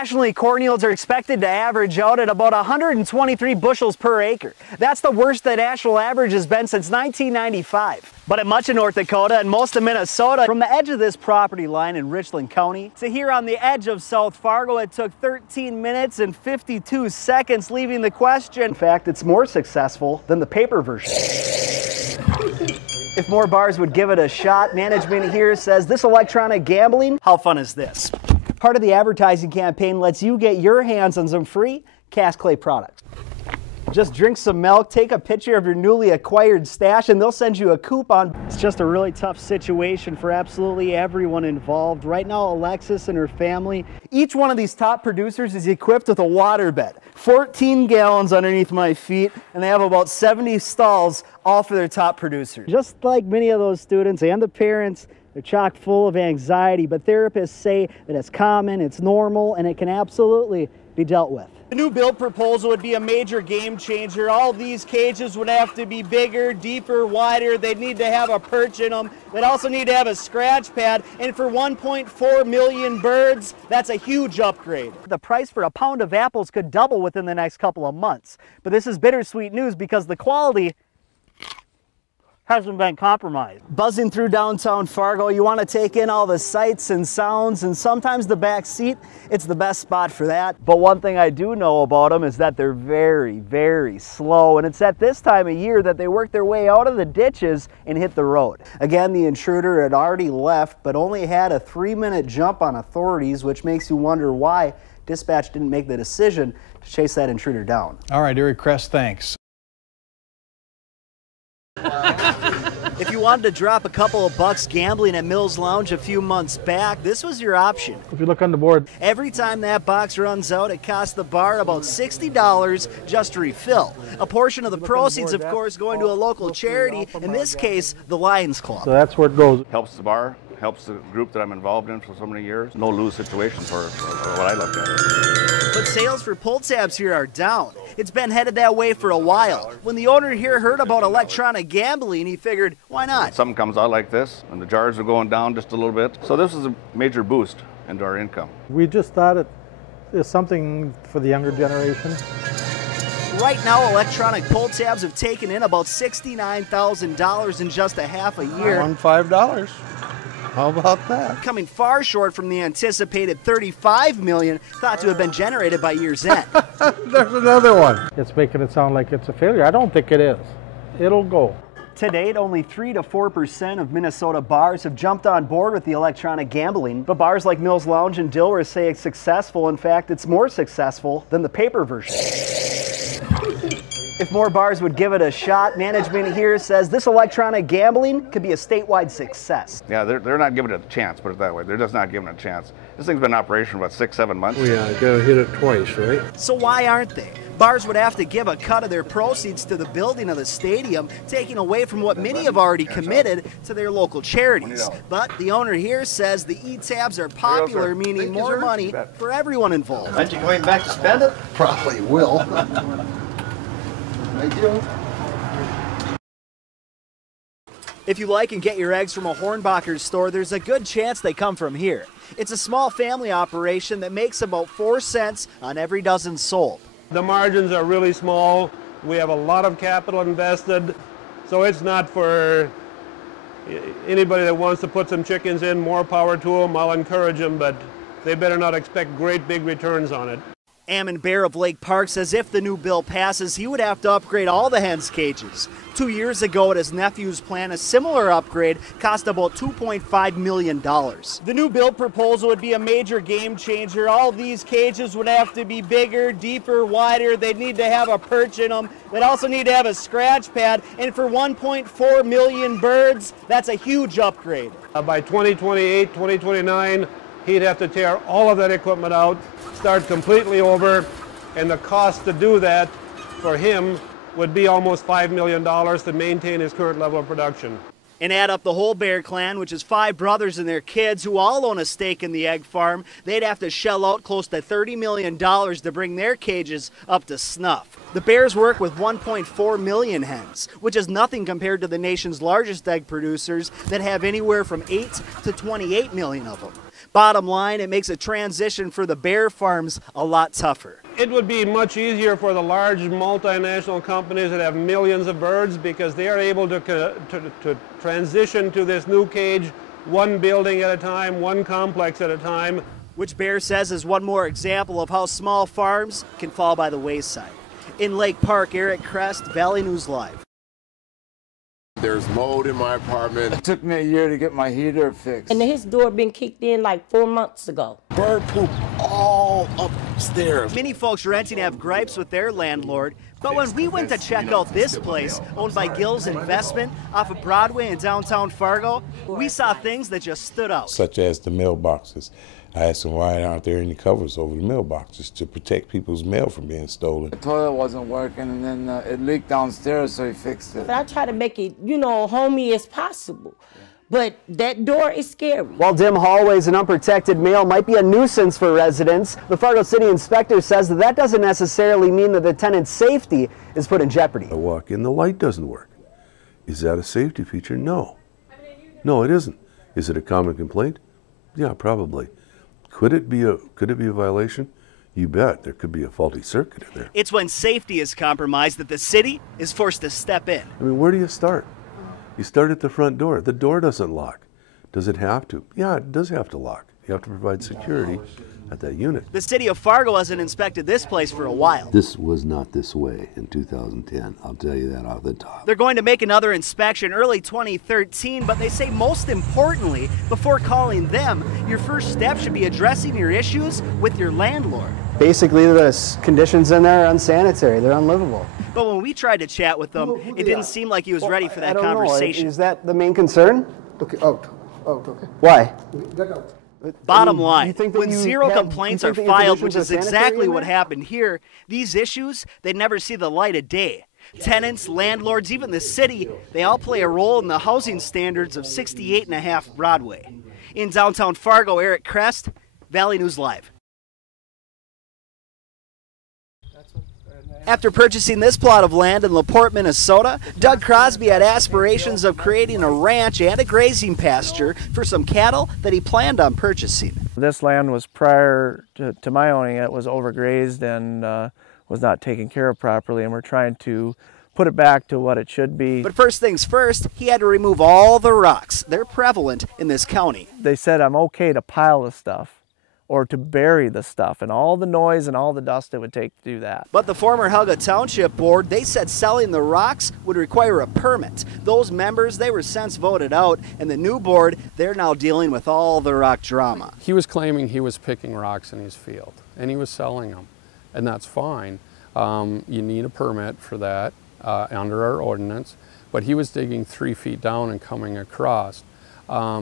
Nationally, corn yields are expected to average out at about 123 bushels per acre. That's the worst the national average has been since 1995. But in much of North Dakota and most of Minnesota, from the edge of this property line in Richland County to here on the edge of South Fargo, it took 13 minutes and 52 seconds, leaving the question. In fact, it's more successful than the paper version. If more bars would give it a shot, management here says this electronic gambling, how fun is this? Part of the advertising campaign lets you get your hands on some free cast clay products. Just drink some milk, take a picture of your newly acquired stash, and they'll send you a coupon. It's just a really tough situation for absolutely everyone involved. Right now, Alexis and her family, each one of these top producers is equipped with a water bed. 14 gallons underneath my feet, and they have about 70 stalls, all for their top producers. Just like many of those students and the parents, they're chock full of anxiety, but therapists say that it's common, it's normal, and it can absolutely be dealt with. The new bill proposal would be a major game changer. All these cages would have to be bigger, deeper, wider. They'd need to have a perch in them. They'd also need to have a scratch pad. And for 1.4 million birds, that's a huge upgrade. The price for a pound of apples could double within the next couple of months. But this is bittersweet news because the quality hasn't been compromised. Buzzing through downtown Fargo, you want to take in all the sights and sounds, and sometimes the back seat, it's the best spot for that. But one thing I do know about them is that they're very, very slow, and it's at this time of year that they work their way out of the ditches and hit the road. Again, the intruder had already left, but only had a 3-minute jump on authorities, which makes you wonder why dispatch didn't make the decision to chase that intruder down. All right, Eric Crest, thanks. If you wanted to drop a couple of bucks gambling at Mills Lounge a few months back, this was your option. If you look on the board, every time that box runs out, it costs the bar about $60 just to refill. A portion of the proceeds, of course, going to a local charity, in this case, the Lions Club. So that's where it goes. Helps the bar, helps the group that I'm involved in for so many years. No lose situation for what I look at. But sales for pull tabs here are down. It's been headed that way for a while. When the owner here heard about electronic gambling, he figured, why not? Something comes out like this, and the jars are going down just a little bit. So this is a major boost into our income. We just thought it is something for the younger generation. Right now, electronic pull tabs have taken in about $69,000 in just a half a year. On $5. How about that? Coming far short from the anticipated $35 million thought to have been generated by year's end. There's another one. It's making it sound like it's a failure. I don't think it is. It'll go. To date, only 3 to 4% of Minnesota bars have jumped on board with the electronic gambling, but bars like Mills Lounge and Dilworth say it's successful. In fact, it's more successful than the paper version. If more bars would give it a shot, management here says this electronic gambling could be a statewide success. Yeah, they're not giving it a chance, put it that way. They're just not giving it a chance. This thing's been in operation for about 6-7 months. Oh yeah, gotta hit it twice, right? So why aren't they? Bars would have to give a cut of their proceeds to the building of the stadium, taking away from what many have already committed to their local charities. But the owner here says the e-tabs are popular, meaning more money for everyone involved. Aren't you going back to spend it? Probably will. I do. If you like and get your eggs from a Hornbacher's store, there's a good chance they come from here. It's a small family operation that makes about 4 cents on every dozen sold. The margins are really small. We have a lot of capital invested, so it's not for anybody that wants to put some chickens in. More power to them. I'll encourage them, but they better not expect great big returns on it. Ammon Bear of Lake Park says if the new bill passes, he would have to upgrade all the hens' cages. 2 years ago at his nephew's plant, a similar upgrade cost about $2.5 million. The new bill proposal would be a major game changer. All these cages would have to be bigger, deeper, wider. They'd need to have a perch in them. They'd also need to have a scratch pad. And for 1.4 million birds, that's a huge upgrade. By 2028, 2029, he'd have to tear all of that equipment out, start completely over, and the cost to do that for him would be almost $5 million to maintain his current level of production. And add up the whole Bear clan, which is 5 brothers and their kids who all own a stake in the egg farm, they'd have to shell out close to $30 million to bring their cages up to snuff. The Bears work with 1.4 million hens, which is nothing compared to the nation's largest egg producers that have anywhere from 8 to 28 million of them. Bottom line, it makes a transition for the bear farms a lot tougher. It would be much easier for the large multinational companies that have millions of birds because they are able to transition to this new cage one building at a time, one complex at a time. Which Bear says is one more example of how small farms can fall by the wayside. In Lake Park, Eric Crest, Valley News Live. There's mold in my apartment. It took me a year to get my heater fixed. And his door been kicked in like 4 months ago. Bird poop all upstairs. Many folks renting have gripes with their landlord, but when we went to check out this place, owned by Gill's Investment off of Broadway in downtown Fargo, we saw things that just stood out. Such as the mailboxes. I asked them why aren't there any covers over the mailboxes to protect people's mail from being stolen. The toilet wasn't working, and then it leaked downstairs, so he fixed it. But I try to make it, homey as possible. But that door is scary. While dim hallways and unprotected mail might be a nuisance for residents, the Fargo City Inspector says that doesn't necessarily mean that the tenant's safety is put in jeopardy. I walk in, the light doesn't work. Is that a safety feature? No. No, it isn't. Is it a common complaint? Yeah, probably. Could it be a violation? You bet. There could be a faulty circuit in there. It's when safety is compromised that the city is forced to step in. I mean, where do you start? You start at the front door. The door doesn't lock. Does it have to? Yeah, it does have to lock. You have to provide security at that unit. The city of Fargo hasn't inspected this place for a while. This was not this way in 2010. I'll tell you that off the top. They're going to make another inspection early 2013, but they say most importantly, before calling them, your first step should be addressing your issues with your landlord. Basically, the conditions in there are unsanitary. They're unlivable. But when we tried to chat with them, it didn't seem like he was ready for that conversation. Is that the main concern? Okay, out, okay. Why? Get out. Bottom line, when zero complaints are filed, which is exactly what happened here, these issues, they never see the light of day. Tenants, landlords, even the city, they all play a role in the housing standards of 68.5 Broadway. In downtown Fargo, Eric Crest, Valley News Live. After purchasing this plot of land in LaPorte, Minnesota, Doug Crosby had aspirations of creating a ranch and a grazing pasture for some cattle that he planned on purchasing. This land was prior to my owning it, was overgrazed and was not taken care of properly, and we're trying to put it back to what it should be. But first things first, he had to remove all the rocks. They're prevalent in this county. They said I'm okay to pile the stuff or to bury the stuff and all the noise and all the dust it would take to do that. But the former Helga Township Board, they said selling the rocks would require a permit. Those members, they were since voted out, and the new board, they're now dealing with all the rock drama. He was claiming he was picking rocks in his field, and he was selling them, and that's fine. You need a permit for that under our ordinance, but he was digging 3 feet down and coming across.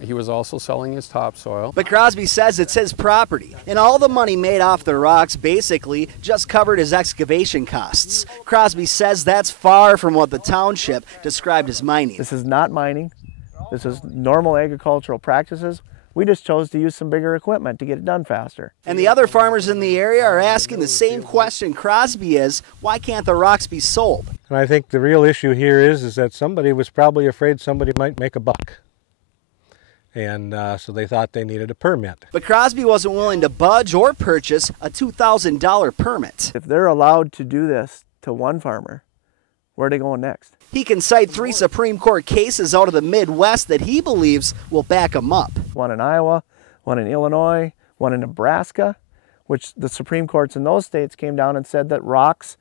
He was also selling his topsoil. But Crosby says it's his property, and all the money made off the rocks basically just covered his excavation costs. Crosby says that's far from what the township described as mining. This is not mining. This is normal agricultural practices. We just chose to use some bigger equipment to get it done faster. And the other farmers in the area are asking the same question Crosby is, why can't the rocks be sold? And I think the real issue here is that somebody was probably afraid somebody might make a buck. And so they thought they needed a permit. But Crosby wasn't willing to budge or purchase a $2,000 permit. If they're allowed to do this to one farmer, where are they going next? He can cite 3 Supreme Court cases out of the Midwest that he believes will back him up. One in Iowa, one in Illinois, one in Nebraska, which the Supreme Courts in those states came down and said that rocks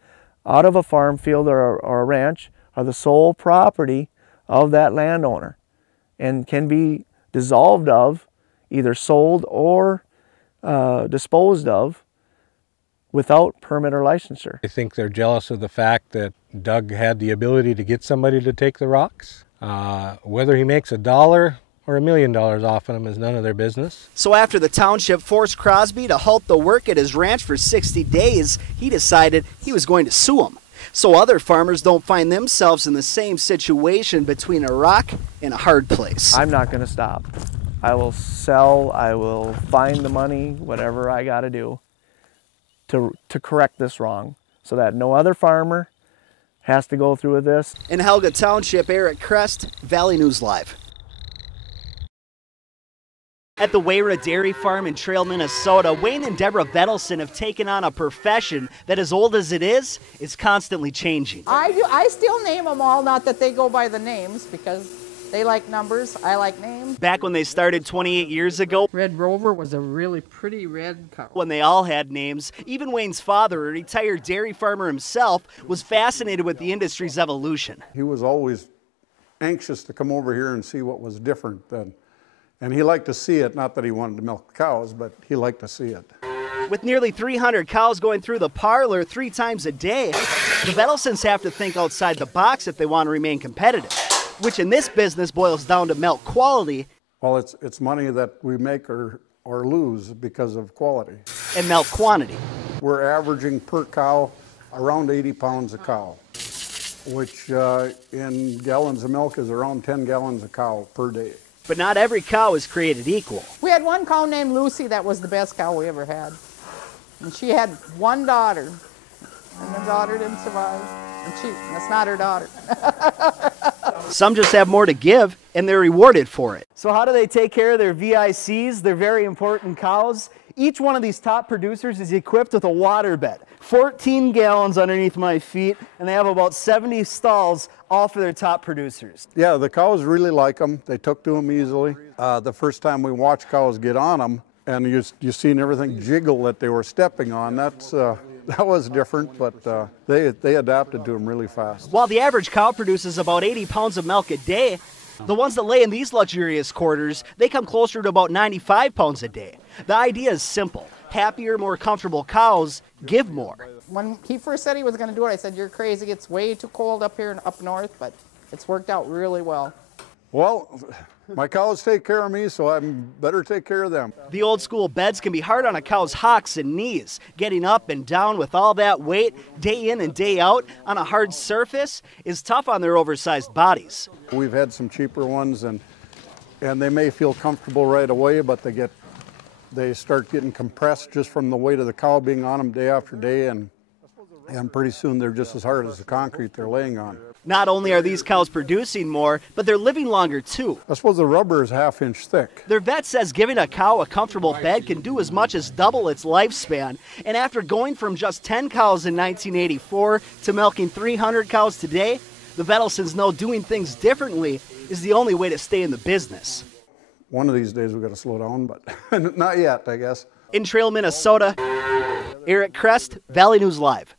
out of a farm field or a ranch are the sole property of that landowner and can be dissolved of, either sold or disposed of without permit or licensure. I think they're jealous of the fact that Doug had the ability to get somebody to take the rocks. Whether he makes $1 or $1 million off of them is none of their business. So after the township forced Crosby to halt the work at his ranch for 60 days, he decided he was going to sue him. So other farmers don't find themselves in the same situation between a rock and a hard place. I'm not going to stop. I will sell, I will find the money, whatever I got to do to correct this wrong so that no other farmer has to go through with this. In Helga Township, Eric Crest, Valley News Live. At the Wayra Dairy Farm in Trail, Minnesota, Wayne and Deborah Vedelson have taken on a profession that, as old as it is constantly changing. I still name them all, not that they go by the names, because they like numbers, I like names. Back when they started 28 years ago, Red Rover was a really pretty red cow. when they all had names, even Wayne's father, a retired dairy farmer himself, was fascinated with the industry's evolution. He was always anxious to come over here and see what was different then. And he liked to see it, not that he wanted to milk cows, but he liked to see it. With nearly 300 cows going through the parlor 3 times a day, the Vedelsons have to think outside the box if they want to remain competitive, which in this business boils down to milk quality. Well, it's money that we make or lose because of quality. And milk quantity. We're averaging per cow around 80 pounds a cow, which in gallons of milk is around 10 gallons a cow per day. But not every cow is created equal. We had one cow named Lucy that was the best cow we ever had. And she had one daughter, and the daughter didn't survive. And that's not her daughter. Some just have more to give, and they're rewarded for it. So how do they take care of their VICs, their very important cows? Each one of these top producers is equipped with a water bed, 14 gallons underneath my feet, and they have about 70 stalls, all for their top producers. Yeah, the cows really like them. They took to them easily. The first time we watched cows get on them, and you seen everything jiggle that they were stepping on, that was different, but they adapted to them really fast. While the average cow produces about 80 pounds of milk a day, the ones that lay in these luxurious quarters, they come closer to about 95 pounds a day. The idea is simple. Happier, more comfortable cows give more. When he first said he was going to do it, I said, you're crazy. It's way too cold up here and up north, but it's worked out really well. Well, my cows take care of me, so I better take care of them. The old school beds can be hard on a cow's hocks and knees. Getting up and down with all that weight, day in and day out, on a hard surface is tough on their oversized bodies. We've had some cheaper ones, and they may feel comfortable right away, but they start getting compressed just from the weight of the cow being on them day after day, and pretty soon they're just as hard as the concrete they're laying on. Not only are these cows producing more, but they're living longer too. I suppose the rubber is ½ inch thick. Their vet says giving a cow a comfortable bed can do as much as double its lifespan. And after going from just 10 cows in 1984 to milking 300 cows today, the Vedelsons know doing things differently is the only way to stay in the business. One of these days we've got to slow down, but not yet, I guess. In Trail, Minnesota, Eric Crest, Valley News Live.